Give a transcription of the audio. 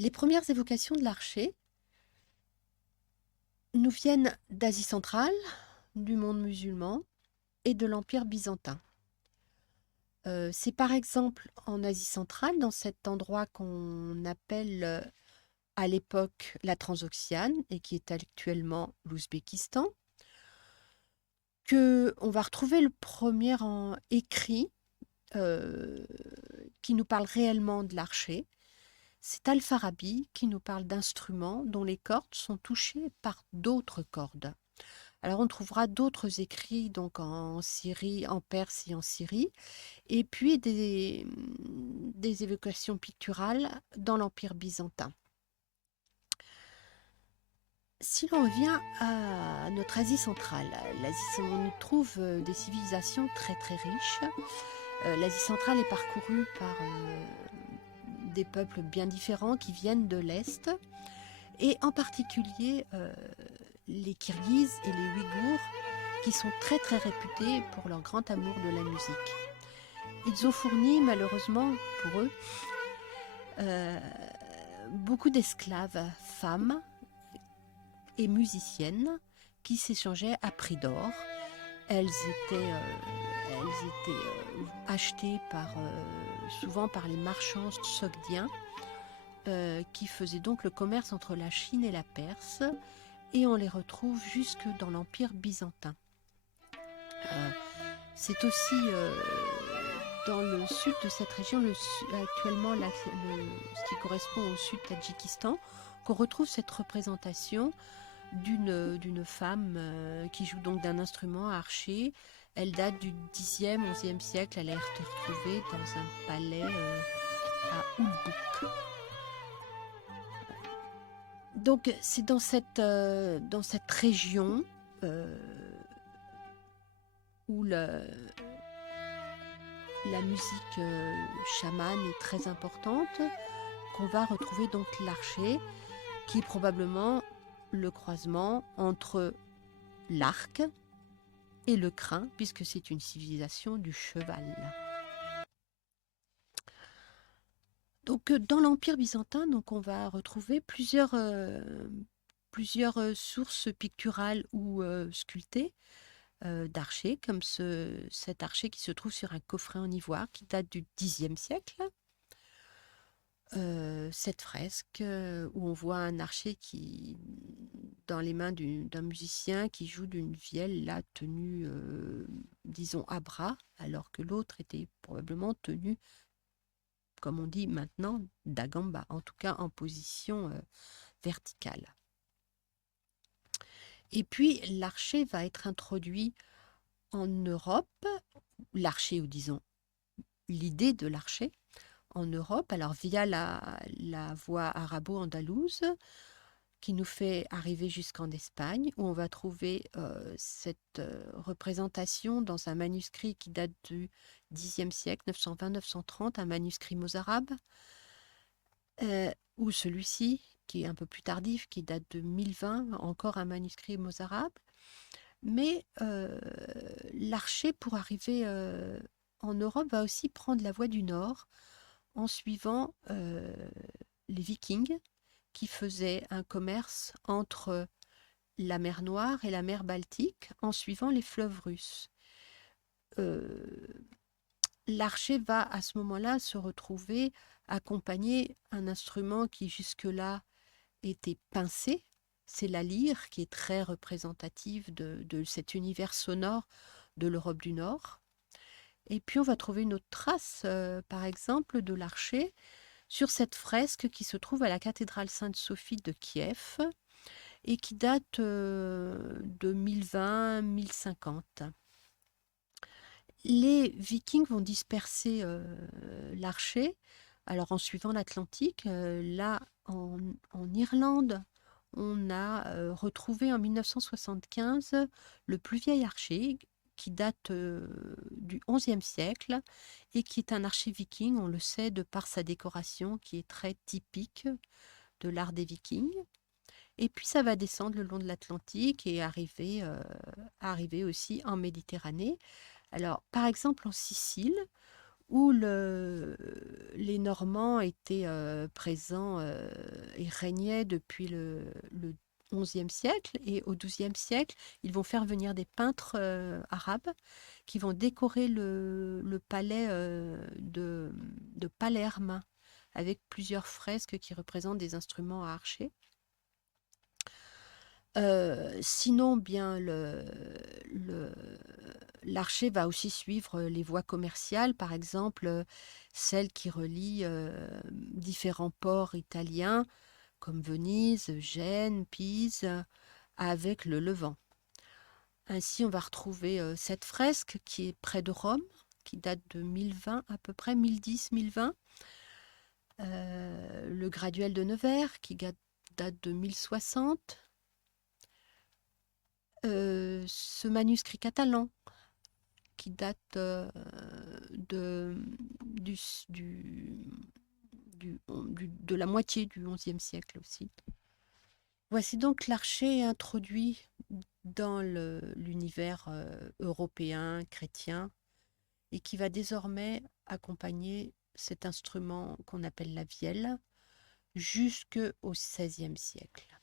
Les premières évocations de l'archer nous viennent d'Asie centrale, du monde musulman et de l'Empire byzantin. C'est par exemple en Asie centrale, dans cet endroit qu'on appelle à l'époque la Transoxiane et qui est actuellement l'Ouzbékistan, qu'on va retrouver le premier écrit euh, qui nous parle réellement de l'archer. C'est Al-Farabi qui nous parle d'instruments dont les cordes sont touchées par d'autres cordes. Alors on trouvera d'autres écrits donc en Syrie, en Perse et en Syrie, et puis des évocations picturales dans l'Empire byzantin. Si l'on revient à notre Asie centrale, on y trouve des civilisations très très riches. L'Asie centrale est parcourue par des peuples bien différents qui viennent de l'Est, et en particulier les Kirghizes et les Ouïghours, qui sont très très réputés pour leur grand amour de la musique. Ils ont fourni, malheureusement pour eux, euh, beaucoup d'esclaves femmes et musiciennes qui s'échangeaient à prix d'or. Elles étaient achetées souvent par les marchands sogdiens qui faisaient donc le commerce entre la Chine et la Perse, et on les retrouve jusque dans l'Empire byzantin. C'est aussi dans le sud de cette région, actuellement ce qui correspond au sud Tadjikistan, qu'on retrouve cette représentation d'une femme qui joue donc d'un instrument archer. Elle date du 10e, 11e siècle. Elle a été retrouvée dans un palais à Ulbuk. Donc c'est dans cette région euh, où la musique chamane est très importante, qu'on va retrouver donc l'archer, qui est probablement le croisement entre l'arc et le crin, puisque c'est une civilisation du cheval. Donc dans l'Empire byzantin, donc, on va retrouver plusieurs sources picturales ou sculptées d'archers, comme cet archer qui se trouve sur un coffret en ivoire qui date du Xe siècle. Cette fresque où on voit un archer qui, dans les mains d'un musicien qui joue d'une vielle là tenue, disons, à bras, alors que l'autre était probablement tenu, comme on dit maintenant, d'agamba, en tout cas en position verticale. Et puis l'archer va être introduit en Europe, l'archer, ou disons l'idée de l'archer, en Europe, alors via la voie arabo-andalouse, qui nous fait arriver jusqu'en Espagne, où on va trouver cette représentation dans un manuscrit qui date du Xe siècle, 920-930, un manuscrit mozarabe, ou celui-ci, qui est un peu plus tardif, qui date de 1020, encore un manuscrit mozarabe. Mais l'archer, pour arriver en Europe, va aussi prendre la voie du Nord, en suivant les Vikings, qui faisaient un commerce entre la mer Noire et la mer Baltique en suivant les fleuves russes. L'archer va à ce moment-là se retrouver accompagner un instrument qui jusque-là était pincé. C'est la lyre, qui est très représentative de cet univers sonore de l'Europe du Nord. Et puis on va trouver une autre trace, par exemple, de l'archer sur cette fresque qui se trouve à la cathédrale Sainte-Sophie de Kiev et qui date de 1020-1050. Les Vikings vont disperser l'archer, alors en suivant l'Atlantique. Là, en Irlande, on a retrouvé en 1975 le plus vieil archer qui date du XIe siècle et qui est un archer viking, on le sait de par sa décoration qui est très typique de l'art des Vikings. Et puis ça va descendre le long de l'Atlantique et arriver aussi en Méditerranée. Alors, par exemple, en Sicile, où les Normands étaient présents et régnaient depuis le XIe siècle. Et au XIIe siècle, ils vont faire venir des peintres arabes qui vont décorer le palais de Palerme avec plusieurs fresques qui représentent des instruments à archer. Sinon, bien, l'archer va aussi suivre les voies commerciales, par exemple celles qui relient différents ports italiens comme Venise, Gênes, Pise, avec le Levant. Ainsi, on va retrouver cette fresque qui est près de Rome, qui date de 1020 à peu près, 1010-1020. Le graduel de Nevers qui date de 1060. Ce manuscrit catalan qui date de, du, de la moitié du XIe siècle aussi. Voici donc l'archer introduit dans l'univers européen, chrétien, et qui va désormais accompagner cet instrument qu'on appelle la vielle jusqu'au XVIe siècle.